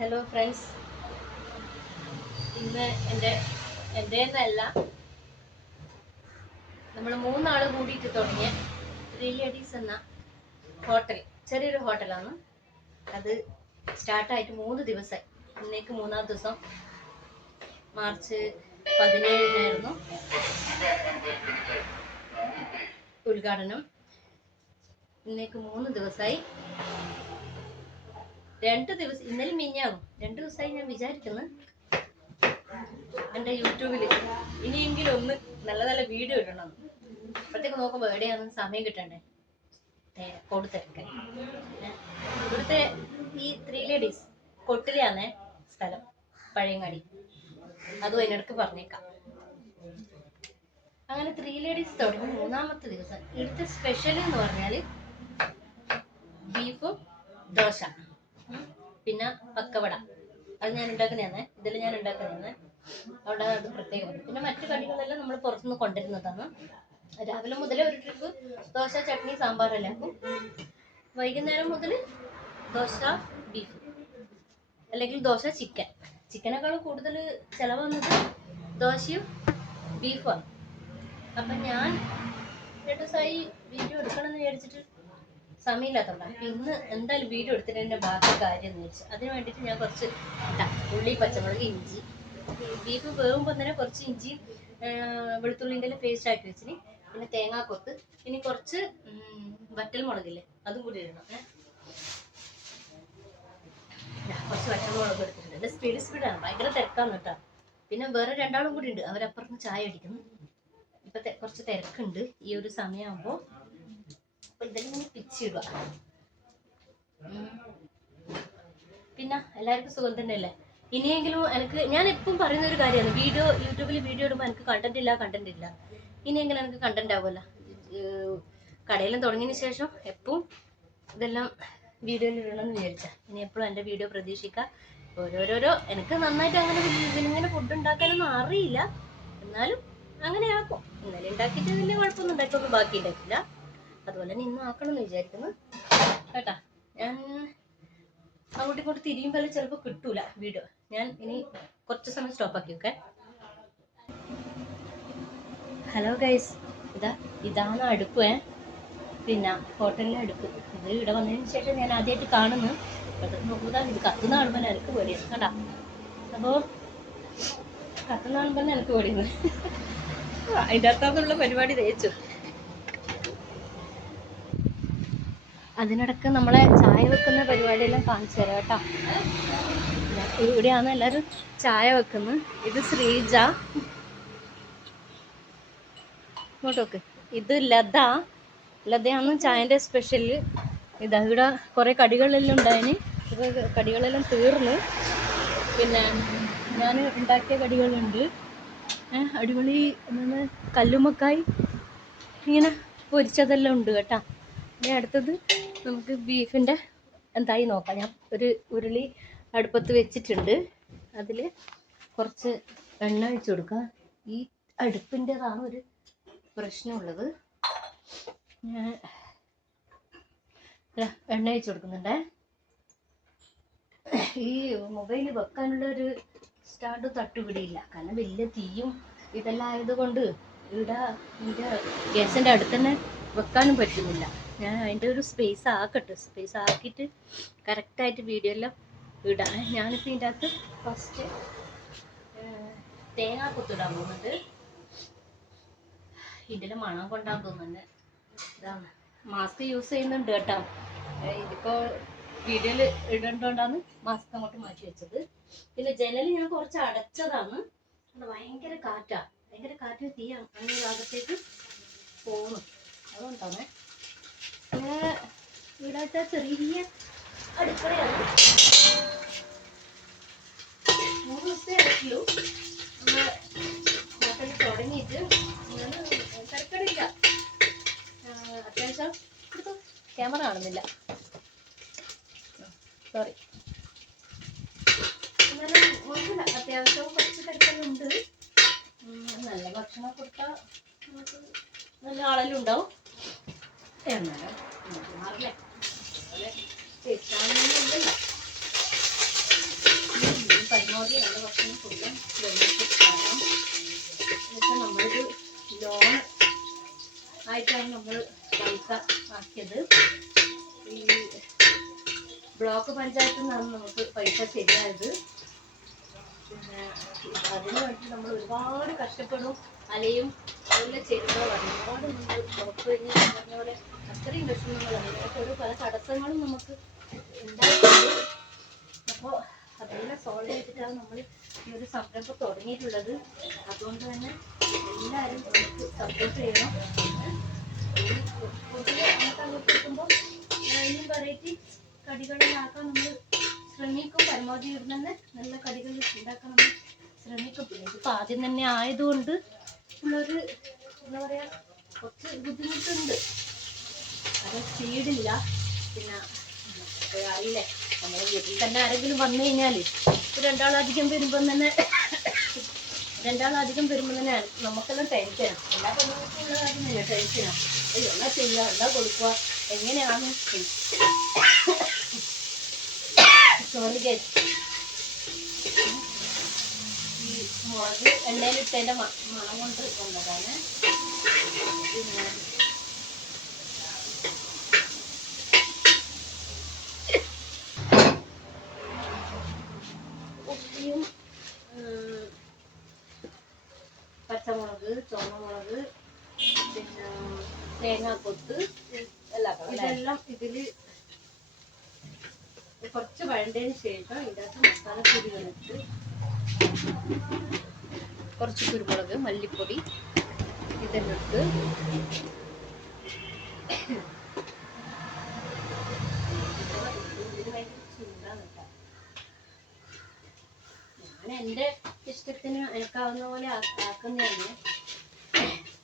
Hello friends ഇന്ന് എന്റെ എന്റെ എന്നല്ല. നമ്മൾ മൂന്നാൾ കൂടിയിട്ട് തുടങ്ങിയ ത്രീ ലേഡീസ് എന്ന ഹോട്ടൽ ചെറിയൊരു ഹോട്ടലാണ്. അത് സ്റ്റാർട്ടായിട്ട് മൂന്ന് ദിവസമായി ഇന്നേക്ക് മൂന്നാം ദിവസം. മാർച്ച് പതിനേഴിനായിരുന്നു ഉദ്ഘാടനം. ഇന്നേക്ക് മൂന്ന് ദിവസമായി രണ്ട് ദിവസം ഇന്നലെ മിഞ്ഞാവും രണ്ട് ദിവസമായി ഞാൻ വിചാരിക്കുന്നു എന്റെ യൂട്യൂബിൽ ഇനിയെങ്കിലും ഒന്ന് നല്ല നല്ല വീഡിയോ ഇടണം. അപ്പോഴത്തേക്ക് നോക്കുമ്പോൾ എവിടെയാണെന്ന് സമയം കിട്ടണ്ടേ? തിരക്കോട് തിരക്കാൻ ഇവിടുത്തെ ഈ ത്രീ ലേഡീസ് കൊട്ടിലാന്നേ സ്ഥലം പഴയങ്ങാടി. അതും അതിനിടക്ക് പറഞ്ഞേക്കാം. അങ്ങനെ ത്രീ ലേഡീസ് തുടങ്ങി മൂന്നാമത്തെ ദിവസം. ഇവിടുത്തെ സ്പെഷ്യൽ എന്ന് പറഞ്ഞാൽ ബീഫും ദോശ. പിന്നെ പക്കവട. അത് ഞാൻ ഉണ്ടാക്കുന്നതാണ്. ഇതിൽ ഞാൻ ഉണ്ടാക്കുന്നതാണ്. അവിടെ അത് പ്രത്യേകമാണ്. പിന്നെ മറ്റു കടികളെല്ലാം നമ്മൾ പുറത്തുനിന്ന് കൊണ്ടുവരുന്നതാണ്. രാവിലെ മുതൽ ഒരു ട്രിപ്പ് ദോശ ചട്നി സാമ്പാർ ആക്കും വൈകുന്നേരം മുതൽ ദോശ ബീഫ് അല്ലെങ്കിൽ ദോശ ചിക്കൻ ചിക്കനേക്കാളും കൂടുതൽ ചിലവ് വന്നത് ദോശയും ബീഫുമാണ് അപ്പം ഞാൻ രണ്ട് ദിവസമായി വീഡിയോ എടുക്കണമെന്ന് വിചാരിച്ചിട്ട് സമയമില്ലാത്തതുകൊണ്ടാണ് അപ്പം ഇന്ന് എന്തായാലും വീഡിയോ എടുത്തിട്ട് എന്റെ ബാക്കി കാര്യം എന്ന് വെച്ചു അതിന് വേണ്ടിയിട്ട് ഞാൻ കുറച്ച് ഉള്ളി പച്ചമുളക് ഇഞ്ചി ബീഫ് വേകുമ്പോൾ തന്നെ കുറച്ച് ഇഞ്ചി വെളുത്തുള്ളിന്റെ പേസ്റ്റ് ആക്കി വെച്ചിന്. പിന്നെ തേങ്ങാക്കൊത്ത് ഇനി കുറച്ച് വറ്റൽ മുളകില്ലേ അതും കൂടി ഇടണം. കുറച്ച് വറ്റൽ മുളക് എടുത്തിട്ടുണ്ട്. എന്റെ സ്പീഡ് സ്പീഡാണ് ഭയങ്കര തിരക്കാന്ന് കേട്ടോ. പിന്നെ വേറെ രണ്ടാളും കൂടി ഉണ്ട്. അവരപ്പുറത്ത് ചായ അടിക്കുന്നു. ഇപ്പൊ കുറച്ച് തിരക്കുണ്ട്. ഈ ഒരു സമയമാകുമ്പോൾ അപ്പൊ ഇതെല്ലാം പിച്ചിടുക പിന്നെ എല്ലാവർക്കും സുഖം തന്നെയല്ലേ? ഇനിയെങ്കിലും എനിക്ക് ഞാൻ എപ്പം പറയുന്ന ഒരു കാര്യമാണ്. വീഡിയോ യൂട്യൂബിൽ വീഡിയോ ഇടുമ്പോൾ എനിക്ക് കണ്ടന്റ് ഇല്ല കണ്ടന്റ് ഇല്ല. ഇനിയെങ്കിലും എനിക്ക് കണ്ടന്റ് ആവുമല്ല. കടയിലും തുടങ്ങിയതിന് ശേഷം എപ്പോഴും ഇതെല്ലാം വീഡിയോയിൽ ഇടണമെന്ന് വിചാരിച്ച. ഇനി എപ്പോഴും എന്റെ വീഡിയോ പ്രതീക്ഷിക്കുക ഓരോരോരോ എനിക്ക് നന്നായിട്ട് അങ്ങനെ ഇതിനിങ്ങനെ ഫുഡ് ഉണ്ടാക്കാനൊന്നും അറിയില്ല. എന്നാലും അങ്ങനെ ആക്കും. ഇന്നലെ ഉണ്ടാക്കിയിട്ട് വലിയ കുഴപ്പമൊന്നും ഉണ്ടാക്കിയൊന്നും ബാക്കി ഉണ്ടാക്കില്ല അതുപോലെ തന്നെ ഇന്നും ആക്കണം എന്ന് വിചാരിക്കുന്നു. കേട്ടാ? ഞാൻ അങ്ങോട്ടും ഇങ്ങോട്ട് തിരിയുമ്പോൾ ചിലപ്പോൾ കിട്ടൂല വീഡിയോ ഞാൻ ഇനി കുറച്ച് സമയം സ്റ്റോപ്പ് ആക്കി വെക്കേ ഹലോ ഗൈസ് ഇതാ ഇതാണ് അടുപ്പ് പിന്നെ ഹോട്ടലിലെ അടുപ്പ്. ഇത് ഇവിടെ വന്നതിന് ശേഷം ഞാൻ ആദ്യമായിട്ട് കാണുന്നു. നോക്കുക ഇത് കത്തുന്ന കാണുമ്പോൾ എനിക്ക് പേടിയാണ് കേട്ടാ അപ്പോൾ കത്തുന്ന കാണുമ്പോൾ എനിക്ക് പേടിയാണ് അതിന്റെ അകത്തുള്ള പരിപാടി തേച്ചു. അതിനിടക്ക് നമ്മളെ ചായ വെക്കുന്ന പരിപാടിയെല്ലാം കാണിച്ചു തരാം കേട്ടോ. ഇവിടെയാണ് എല്ലാവരും ചായ വെക്കുന്നത്. ഇത് ശ്രീജ. ഇങ്ങോട്ട് നോക്ക്. ഇത് ലത. ലതയാണ് ചായന്റെ സ്പെഷ്യൽ ഇതാ ഇവിടെ കുറേ കടികളെല്ലാം ഉണ്ടായിന്. ഇത് കടികളെല്ലാം തീർന്നു. പിന്നെ ഞാൻ ഉണ്ടാക്കിയ കടികളുണ്ട്. അടിപൊളി എന്താണ് കല്ലുമ്മക്കായി. ഇങ്ങനെ പൊരിച്ചതെല്ലാം ഉണ്ട് കേട്ടോ. ഇനി അടുത്തത് നമുക്ക് ബീഫിന്റെ എന്തായി നോക്കാം. ഞാൻ ഒരു ഉരുളി അടുപ്പത്ത് വെച്ചിട്ടുണ്ട്. അതിൽ കുറച്ച് എണ്ണ ഒഴിച്ച് കൊടുക്കുക ഈ അടുപ്പിന്റെതാണ് ഒരു പ്രശ്നമുള്ളത്. ഞാൻ എണ്ണ ഒഴിച്ച് കൊടുക്കുന്നുണ്ടേ. ഈ മൊബൈൽ വെക്കാനുള്ള ഒരു സ്റ്റാൻഡ് തട്ടുപിടിയില്ല കാരണം വലിയ തീയും ഇതെല്ലാം ആയതുകൊണ്ട് ഇവിടെ എന്റെ ഗ്യാസിന്റെ അടുത്ത് തന്നെ വെക്കാനും പറ്റുന്നില്ല. ഞാൻ അതിന്റെ ഒരു സ്പേസ് ആക്കട്ടെ. സ്പേസ് ആക്കിയിട്ട് കറക്റ്റായിട്ട് വീഡിയോ എല്ലാം ഇടാം. ഞാനിപ്പോൾ ഇതിന്റെ അകത്ത് ഫസ്റ്റ് തേങ്ങ കുത്തിടാൻ പോകുന്നുണ്ട്. ഇതിൽ മണം കൊണ്ടാൻ തോന്നുന്നുണ്ട് ഇതാണ്. മാസ്ക് യൂസ് ചെയ്യുന്നുണ്ട് കേട്ടോ. ഇതിപ്പോൾ ഇതിപ്പോ വീഡിയോയിൽ ഇടേണ്ടതുകൊണ്ടാണ് മാസ്ക് അങ്ങോട്ട് മാറ്റി വെച്ചത്. പിന്നെ ജനൽ ഞാൻ കുറച്ച് അടച്ചതാണ്. ഭയങ്കര കാറ്റാണ് ഭയങ്കര കാറ്റ് തീ അങ്ങനെ ഭാഗത്തേക്ക് പോകുന്നു അതുകൊണ്ടാണ് ഇവിടത്തെ ചെറിയ അടുക്കളയാണ്. മൂന്ന് ദിവസത്തെ ഇടയ്ക്കുള്ളൂ നമ്മൾ ഹോട്ടലിൽ തുടങ്ങിയിട്ട് തിരക്കടില്ല. അത്യാവശ്യം ക്യാമറ കാണുന്നില്ല. സോറി എന്നാലും കുഴപ്പമില്ല അത്യാവശ്യം കുറച്ച് തിരക്കെല്ലാം നല്ല ഭക്ഷണം കൊടുത്താൽ നല്ല ആളെല്ലാം ഉണ്ടാവും. എന്നാലും ഈ ബ്ലോക്ക് പഞ്ചായത്തിൽ നിന്നാണ് നമുക്ക് പൈസ ശരിയായത്. പിന്നെ അതിന് വേണ്ടി നമ്മൾ ഒരുപാട് കഷ്ടപ്പെടും. അലയും അതുപോലെ ചെടികളും ഒരുപാട് നമ്മൾ ബ്ലോക്ക് കഴിഞ്ഞ് പറഞ്ഞ പോലെ അത്രയും വിഷമങ്ങളാണ് അതിനൊക്കെ ഒരു പല തടസ്സങ്ങളും നമുക്ക് ഉണ്ടായിട്ടുണ്ട്. അപ്പോൾ അതെല്ലാം സോൾവ് ചെയ്തിട്ടാണ് നമ്മൾ ഈ ഒരു സംരംഭം തുടങ്ങിയിട്ടുള്ളത്. അതുകൊണ്ട് തന്നെ എല്ലാവരും നമുക്ക് സപ്പോർട്ട് ചെയ്യണം. ഇനിയും വെറൈറ്റി കടികളിലാക്കാൻ നമ്മൾ ശ്രമിക്കും പരമാവധി നല്ല കടികൾ ഉണ്ടാക്കാൻ നമ്മൾ ശ്രമിക്കും. ആദ്യം തന്നെ ആയതുകൊണ്ട് ഉള്ളൊരു എന്താ പറയുക കുറച്ച് ബുദ്ധിമുട്ടുണ്ട്. അത് സ്പീഡില്ല പിന്നെ അറിയില്ലേ നമ്മുടെ വീട്ടിൽ തന്നെ ആരെങ്കിലും വന്നു കഴിഞ്ഞാൽ രണ്ടാളധികം വരുമ്പം തന്നെ രണ്ടാളധികം വരുമ്പോൾ തന്നെ നമുക്കെല്ലാം ടെൻഷനാണ് എല്ലാ പെണ്ണുങ്ങൾക്കും ഉള്ള കാര്യം ടെൻഷനാണ് എന്നാ ചെയ്യുക എന്താ കൊടുക്കുക എങ്ങനെയാണ്? സോറി ഗൈസ് ഈ മുളക് എണ്ണയിലിട്ടതിന്റെ മണം കൊണ്ട് വന്നതാണ് പിന്നെ ഉപ്പിയും ഉം, പച്ചമുളക് ചുവന്നമുളക് പിന്നെ തേങ്ങാക്കൊത്ത് ഇതെല്ലാം ഇതിൽ കുറച്ച് വഴണ്ടതിന് ശേഷം ഇതിനകത്ത് മസാലപ്പൊടികളിട്ട് കുറച്ച് കുരുമുളക് മല്ലിപ്പൊടി ഇതെല്ലാം ഇട്ട് ഇതിന് ഭയങ്കര ചൂടാണ് കേട്ടോ ഞാൻ എന്റെ ഇഷ്ടത്തിന് എനിക്കാവുന്ന പോലെ ആക്കുന്നതാണ്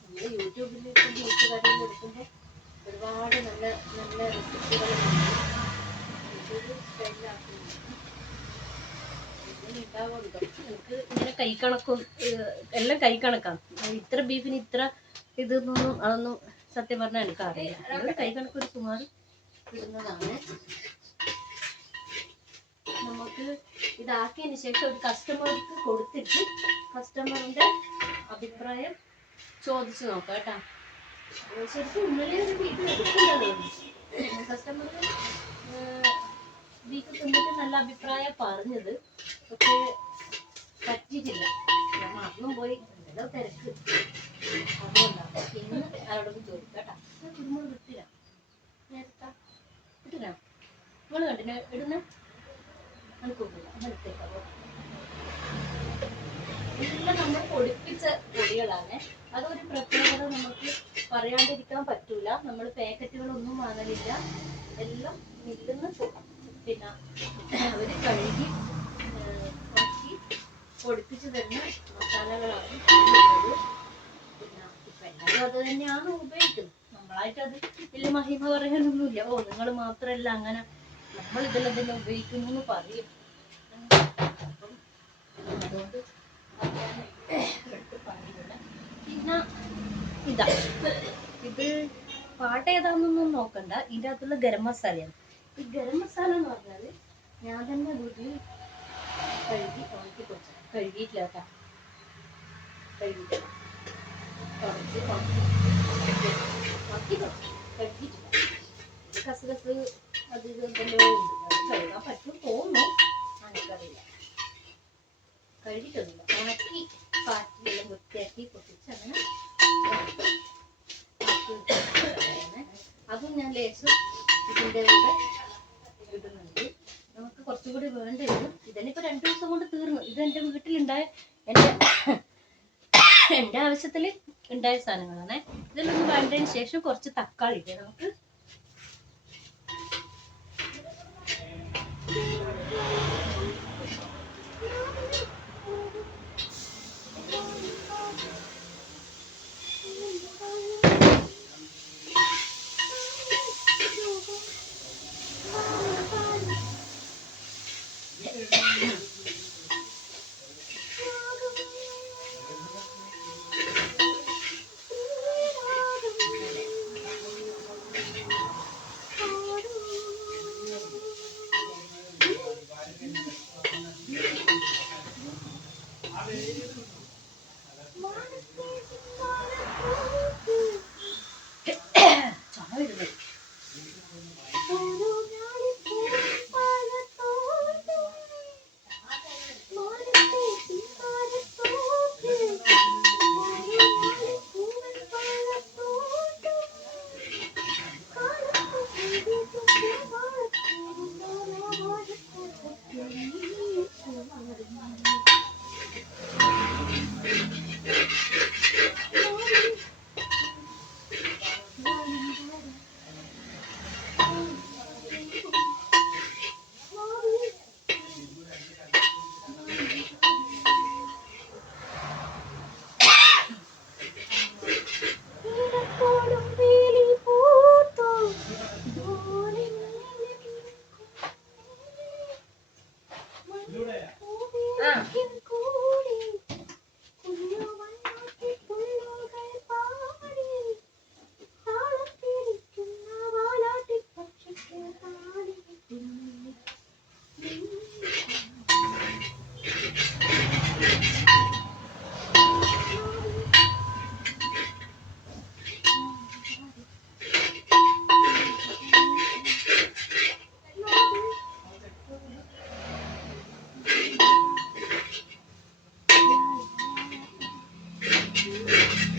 നമ്മൾ യൂട്യൂബിൽ യൂട്യൂബ് കടയിൽ എടുക്കുമ്പോൾ ഒരുപാട് നല്ല നല്ല റെസിപ്പികളുണ്ട് യൂട്യൂബ് സ്റ്റൈലിലാക്കുന്നുണ്ട് കുറച്ച് എനിക്ക് ഇങ്ങനെ കൈ കണക്കും എല്ലാം കൈ കണക്കാണ്. ഇത്ര ബീഫിന് ഇത്ര ഇതൊന്നും അതൊന്നും സത്യം പറഞ്ഞാൽ എനിക്കറിയില്ല. കൈ കണക്കൊരു സുമാർ ഇടുന്നതാണ്. നമുക്ക് ഇതാക്കിയതിന് ശേഷം ഒരു കസ്റ്റമർക്ക് കൊടുത്തിട്ട് കസ്റ്റമറിന്റെ അഭിപ്രായം ചോദിച്ചു നോക്കാം കേട്ടാ. ശരിക്കും ഇന്നലെ ഒരു വീട്ടിൽ കസ്റ്റമർ വീക്ക് തിന്നിട്ട് നല്ല അഭിപ്രായം പറഞ്ഞത്. പക്ഷേ പറ്റിയിട്ടില്ല. മറന്നും പോയി. എന്തോ തിരക്ക്. അതുകൊണ്ടാണ് ഇന്ന് ആരോടൊക്കെ ചോദിക്കാം കേട്ടാ. കുടുംബം കിട്ടില്ല നേരത്താ കിട്ടില്ല നിങ്ങൾ കണ്ടിന് ഇടുന്ന? നമ്മൾ പൊടിപ്പിച്ച പൊടികളാണ് അതൊരു പ്രത്യേകത നമുക്ക് പറയാണ്ടിരിക്കാൻ പറ്റൂല. നമ്മൾ പാക്കറ്റുകളൊന്നും വാങ്ങലില്ല. എല്ലാം മില്ലുന്ന് പിന്നെ അവർ കഴുകി ഉണക്കി പൊടിപ്പിച്ച് തരുന്ന മസാലകളാണ് ഉള്ളത്. പിന്നെ ഇപ്പം എല്ലാവരും അത് തന്നെയാണ് ഉപയോഗിക്കുന്നത്. നമ്മളായിട്ട് അത് വലിയ മഹിമ പറയാനൊന്നുമില്ല. ഓ നിങ്ങൾ മാത്രമല്ല അങ്ങനെ. നമ്മൾ ഇതെല്ലാം തന്നെ ഉപയോഗിക്കുന്നു എന്ന് പറയും. ഇതാ. ഇത് പാട്ട് ഏതാണെന്നൊന്നും നോക്കണ്ട. ഇതിന്റെ അകത്തുള്ള ഗരം മസാലയാണ്. ഈ ഗരം മസാല എന്ന് പറഞ്ഞാൽ ഞാൻ തന്നെ വീട്ടിൽ കഴുകി ഉണക്കി കൊടുത്തു കഴുകിയിട്ടില്ല കേട്ടോ. കഴുകിയിട്ടില്ല. കുറച്ച് ഉണക്കി. കുറച്ച് അത് ഇത് എന്തെല്ലോ ഉണ്ട് അത് കഴുകാൻ പറ്റും തോന്നുന്നു. എനിക്കറിയില്ല. കഴുകിയിട്ടൊന്നുമില്ല ഉണക്കി പാറ്റിലെല്ലാം വൃത്തിയാക്കി പൊട്ടിച്ച് അങ്ങനെ. അതും ഞാൻ ലേശം ഇതിന്റെ കൂടെ ഇടുന്നുണ്ട്. നമുക്ക് കുറച്ചുകൂടി വേണ്ടി വരും ഇതിനിപ്പോൾ രണ്ട് ദിവസം കൊണ്ട് തീർന്നു. ഇത് എന്റെ വീട്ടിലുണ്ടായ എന്റെ എന്റെ ആവശ്യത്തിൽ ഉണ്ടായ സാധനങ്ങളാണ്. ഇതിലൊന്ന് വേണ്ടതിന് ശേഷം കുറച്ച് തക്കാളി ഇല്ലേ നമുക്ക് 不用这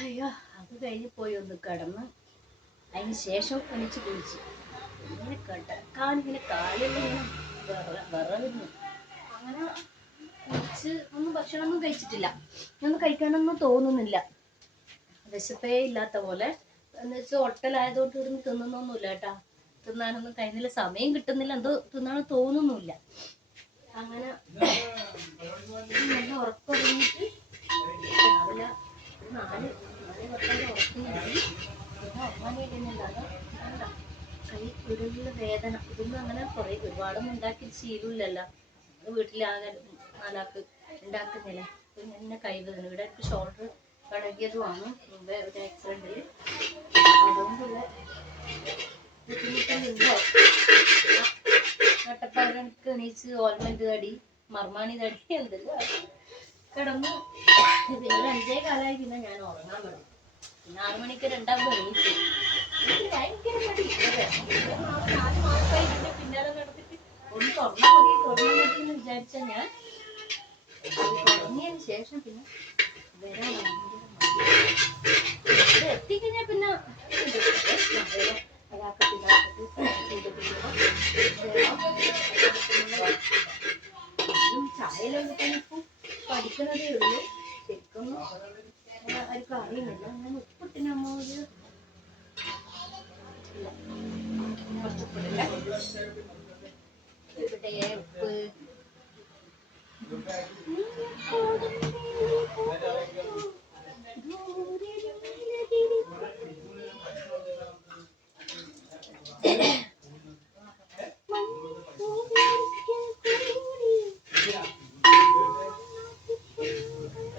അയ്യോ അത് കഴിഞ്ഞ് പോയി ഒന്ന് കിടന്ന് അതിന് ശേഷം ഒലിച്ച് കുളിച്ച്. ഇങ്ങനെ ഇങ്ങനെ വിറ വിറവിരുന്നു അങ്ങനെ കുളിച്ച് ഒന്നും ഭക്ഷണമൊന്നും കഴിച്ചിട്ടില്ല. ഒന്നും കഴിക്കാനൊന്നും തോന്നുന്നില്ല. വിശപ്പേ ഇല്ലാത്ത പോലെ. എന്ന് വെച്ചാൽ ഒട്ടലായതുകൊണ്ട് ഇവിടുന്ന് തിന്നുന്നൊന്നുമില്ല കേട്ടാ. തിന്നാനൊന്നും കഴിഞ്ഞില്ല. സമയം കിട്ടുന്നില്ല. എന്തോ തിന്നാനും തോന്നുന്നില്ല. അങ്ങനെ നല്ല ഉറക്കം രാവിലെ നാല് പിന്നെ കൈ ഉരുളിൽ വേദന. ഇതൊന്നും അങ്ങനെ കുറേ ഒരുപാടൊന്നും ഉണ്ടാക്കി ശീലമില്ലല്ലോ. വീട്ടിലാകെ നാലാക്ക് ഉണ്ടാക്കുന്നില്ല. പിന്നെ എന്നെ കൈ വേദന ഇവിടെ എനിക്ക് ഷോൾഡർ കടകിയതുമാണ് മുമ്പേ ഒരു ആക്സിഡന്റിൽ അതുകൊണ്ടുള്ള ബുദ്ധിമുട്ടുണ്ടോ നട്ടപ്പാടക്ക് എണീച്ച് ഓൾമെന്റ് തടി മർമാണി തടി എന്തെല്ലാം കിടന്നു. പിന്നെ അഞ്ചേ കാലമായി പിന്നെ ഞാൻ ഉറങ്ങാൻ വേണ്ടി പിന്നെ ആറു മണിക്ക് രണ്ടാമത് എണീച്ചു എനിക്ക്. ഒരു മാസം, നാല് മാസമായി ഇതിന്റെ പിന്നാലെ നടത്തിട്ട് ഒന്ന് തുറന്നാൽ മതി തുറന്നാൽ മതി എന്ന് വിചാരിച്ച ഞാൻ തുടങ്ങിയതിന് ശേഷം പിന്നെ വരാൻ ഭയങ്കര മടി. ഇവിടെ എത്തിക്കഴിഞ്ഞാൽ പിന്നെ ഇത് വേഗം അയാൾക്ക് പിന്നെ ചെയ്ത് പിടിക്കണം. വേഗം ചായയിലൊക്കെ ഇപ്പം പഠിക്കുന്നതേ ഉള്ളൂ ശരിക്കും അങ്ങനെ ആർക്കും അറിയുന്നില്ല ഞാൻ ഉപ്പിട്ടിനമ്മ ഒരു ഇല്ല. കുറച്ച് ഉപ്പിടില്ല. ഇവിടെ ഉപ്പ്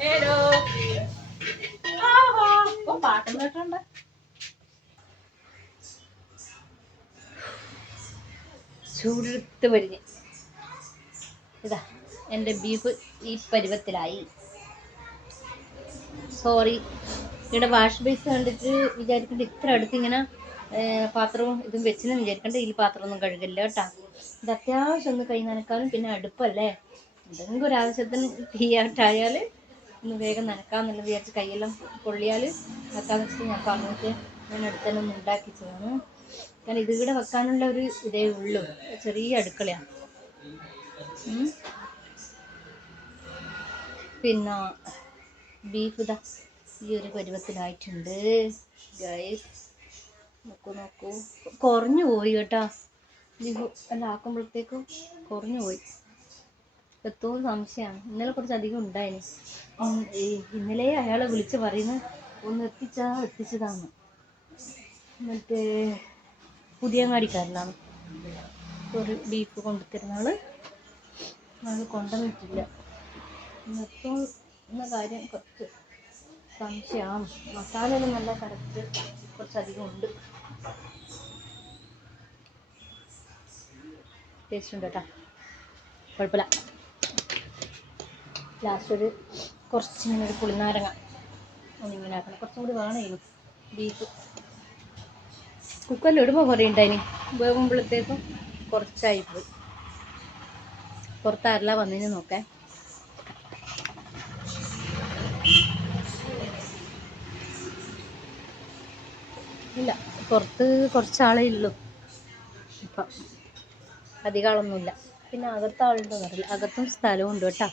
ഏടോ ആഹാ ഇപ്പൊ പാട്ടും കേട്ടുണ്ട് ചൂടെടുത്ത് പൊരിഞ്ഞ് ഇതാ എന്റെ ബീഫ് ഈ പരുവത്തിലായി. സോറി ഇവിടെ വാഷ് ബേസ് കണ്ടിട്ട് വിചാരിക്കേണ്ട ഇത്ര അടുത്ത് ഇങ്ങനെ പാത്രവും ഇതും വെച്ചെന്ന് വിചാരിക്കണ്ട ഈ പാത്രമൊന്നും കഴുകില്ല കേട്ടോ. ഇത് അത്യാവശ്യം ഒന്ന് കൈ നനക്കാനും പിന്നെ അടുപ്പല്ലേ? എന്തെങ്കിലും ഒരു ആവശ്യത്തിന് തീയാട്ടായാൽ ഒന്ന് വേഗം നനക്കാമെന്നുള്ളത് വിചാരിച്ച് കൈയെല്ലാം പൊള്ളിയാൽ വെക്കാന്ന് വെച്ചിട്ട് ഞാൻ പറഞ്ഞിട്ട് ഞാൻ അടുത്തന്നെ ഒന്ന് ഉണ്ടാക്കിച്ചതാണ് കാരണം ഇത് ഇവിടെ വെക്കാനുള്ള ഒരു ഇതേ ഉള്ളൂ. ചെറിയ അടുക്കളയാണ്. പിന്നെ ബീഫ് ഇതാ. ഈ ഒരു പരുവത്തിലായിട്ടുണ്ട്. നോക്കൂ നോക്കൂ. കുറഞ്ഞു പോയി കേട്ടാ. ബീഫ് എല്ലാം ആക്കുമ്പോഴത്തേക്കും കുറഞ്ഞു പോയി. എത്തോ സംശയമാണ്. ഇന്നലെ കുറച്ച് അധികം ഉണ്ടായിരുന്നു ഇന്നലെ അയാളെ വിളിച്ച് പറയുന്നത് ഒന്ന് എത്തിച്ചാ എത്തിച്ചതാണ് മറ്റേ പുതിയങ്ങാടിക്കാരനാണ്. ഒരു ബീഫ് കൊണ്ടുത്തരുന്ന ആൾ അത് കൊണ്ടുവന്നിട്ടില്ല നിർത്തും എന്ന കാര്യം കുറച്ച് സംശയമാണ്. മസാലയിൽ നല്ല കറക്റ്റ് കുറച്ചധികം ഉണ്ട്. ടേസ്റ്റ് ഉണ്ട് കേട്ടോ. കുഴപ്പമില്ല. ലാസ്റ്റ് ഒരു കുറച്ച് ഇങ്ങനെ ഒരു പുളിനാരങ്ങ ഒന്നിങ്ങനെ ആക്കണം. കുറച്ചും കൂടി വേണമായിരുന്നു ബീഫ് കുക്കറിൽ ഇടുമ്പോൾ കുറേ ഉണ്ടായിന്. വേകുമ്പോഴത്തേക്കും കുറച്ചായി പോയി പുറത്താരല്ല വന്നതിന് നോക്കാൻ. ഇല്ല പുറത്ത് കുറച്ചാളേ ഉള്ളൂ. ഇപ്പം അധികം ആളൊന്നുമില്ല പിന്നെ അകത്ത് ആളുണ്ടോ അറിയില്ല. അകത്തും സ്ഥലവും ഉണ്ട് കേട്ടോ.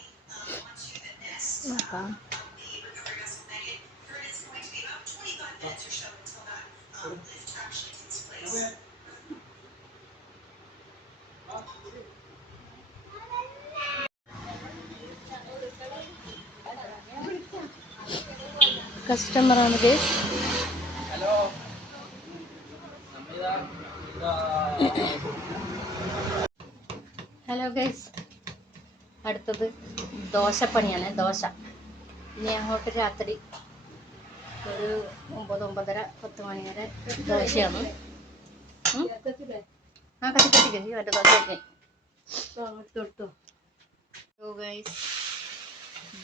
നോക്കാം കസ്റ്റമറാണ് ഗേസ് ഹലോ ഗൈസ് അടുത്തത് ദോശപ്പണിയാണ് ദോശ. ഇനി അങ്ങോട്ട് രാത്രി ഒരു ഒമ്പത് ഒമ്പതര പത്ത് മണി വരെ ദോശയാണ്? ആ കത്തി കത്തി കത്തി മറ്റേ ദോശ തൊട്ടു ഗൈസ്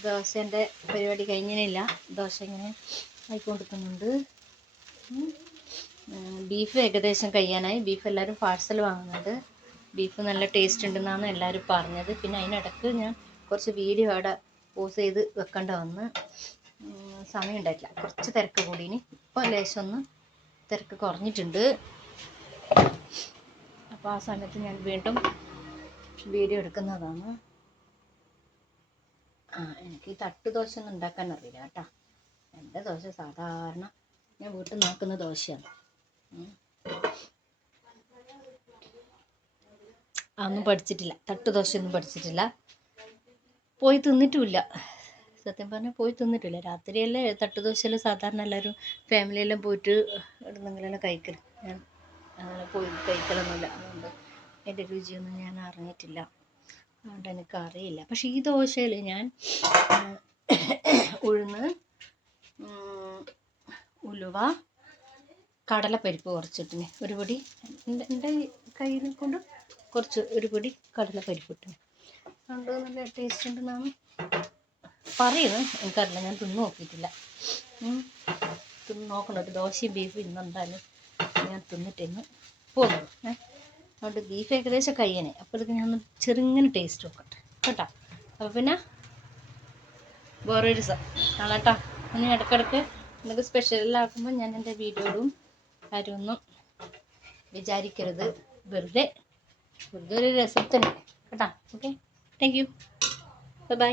ദോശന്റെ പരിപാടി കഴിഞ്ഞില്ല ദോശ ഇങ്ങനെ ആയിക്കൊണ്ടിരിക്കുന്നുണ്ട്. ബീഫ് ഏകദേശം കഴിയാനായി. ബീഫ് എല്ലാവരും പാഴ്സൽ വാങ്ങുന്നുണ്ട്. ബീഫ് നല്ല ടേസ്റ്റ് ഉണ്ടെന്നാണ് എല്ലാവരും പറഞ്ഞത്. പിന്നെ അതിനിടക്ക് ഞാൻ കുറച്ച് വീഡിയോ അവിടെ പോസ് ചെയ്ത് വെക്കേണ്ട വന്ന് സമയം ഉണ്ടായിട്ടില്ല. കുറച്ച് തിരക്ക് കൂടിയിന്. ഇപ്പോൾ ലേശം ഒന്ന് തിരക്ക് കുറഞ്ഞിട്ടുണ്ട്. അപ്പോൾ ആ സമയത്ത് ഞാൻ വീണ്ടും വീഡിയോ എടുക്കുന്നതാണ്. ആ എനിക്ക് തട്ട് ദോശ ഒന്നും ഉണ്ടാക്കാൻ അറിയില്ല കേട്ടോ. എന്റെ ദോശ സാധാരണ ഞാൻ വീട്ടിൽ നോക്കുന്ന ദോശയാണ്. അന്നും പഠിച്ചിട്ടില്ല. തട്ട് ദോശയൊന്നും പഠിച്ചിട്ടില്ല. പോയി തിന്നിട്ടുമില്ല. സത്യം പറഞ്ഞാൽ പോയി തിന്നിട്ടില്ല. രാത്രിയല്ലേ തട്ട് ദോശയെല്ലാം സാധാരണ എല്ലാവരും ഫാമിലിയെല്ലാം പോയിട്ട് എവിടെന്നെങ്കിലെല്ലാം കഴിക്കൽ ഞാൻ അങ്ങനെ പോയി കഴിക്കലൊന്നുമില്ല. അതുകൊണ്ട് എന്റെ രുചിയൊന്നും ഞാൻ അറിഞ്ഞിട്ടില്ല. അതുകൊണ്ട് അറിയില്ല പക്ഷേ ഈ ദോശയിൽ ഞാൻ ഉഴുന്ന് ഉലുവ കടലപ്പരിപ്പ് കുറച്ചിട്ടിന്. ഒരു പൊടി എന്റെ കയ്യിൽ കൊണ്ട് കുറച്ച് ഒരു പൊടി കടലപ്പരിപ്പ് ഇട്ടു അതുകൊണ്ട് നല്ല ടേസ്റ്റ് ഉണ്ടെന്നാണ് പറയുന്നത് എനിക്കറിയില്ല ഞാൻ തിന്ന് നോക്കിയിട്ടില്ല. തിന്ന് നോക്കണം. ഒരു ദോശയും ബീഫും ഇന്നെന്തായാലും ഞാൻ തിന്നിട്ടിന്ന്. പോകുന്നത് ഏ? അതുകൊണ്ട് ബീഫ് ഏകദേശം കഴിയണേ. അപ്പോഴത്തേക്ക് ഞാൻ ചെറുങ്ങനെ ടേസ്റ്റ് നോക്കട്ടെ. കേട്ടോ? അപ്പോൾ പിന്നെ ദിവസം കാണാട്ടോ ഇനി ഇടയ്ക്കിടയ്ക്ക് നിങ്ങൾക്ക് സ്പെഷ്യലാക്കുമ്പോൾ ഞാൻ എന്റെ വീഡിയോയിലും കാര്യമൊന്നും വിചാരിക്കരുത്. വെറുതെ വെറുതെ ഒരു രസത്തിന് കേട്ടോ? Okay thank you by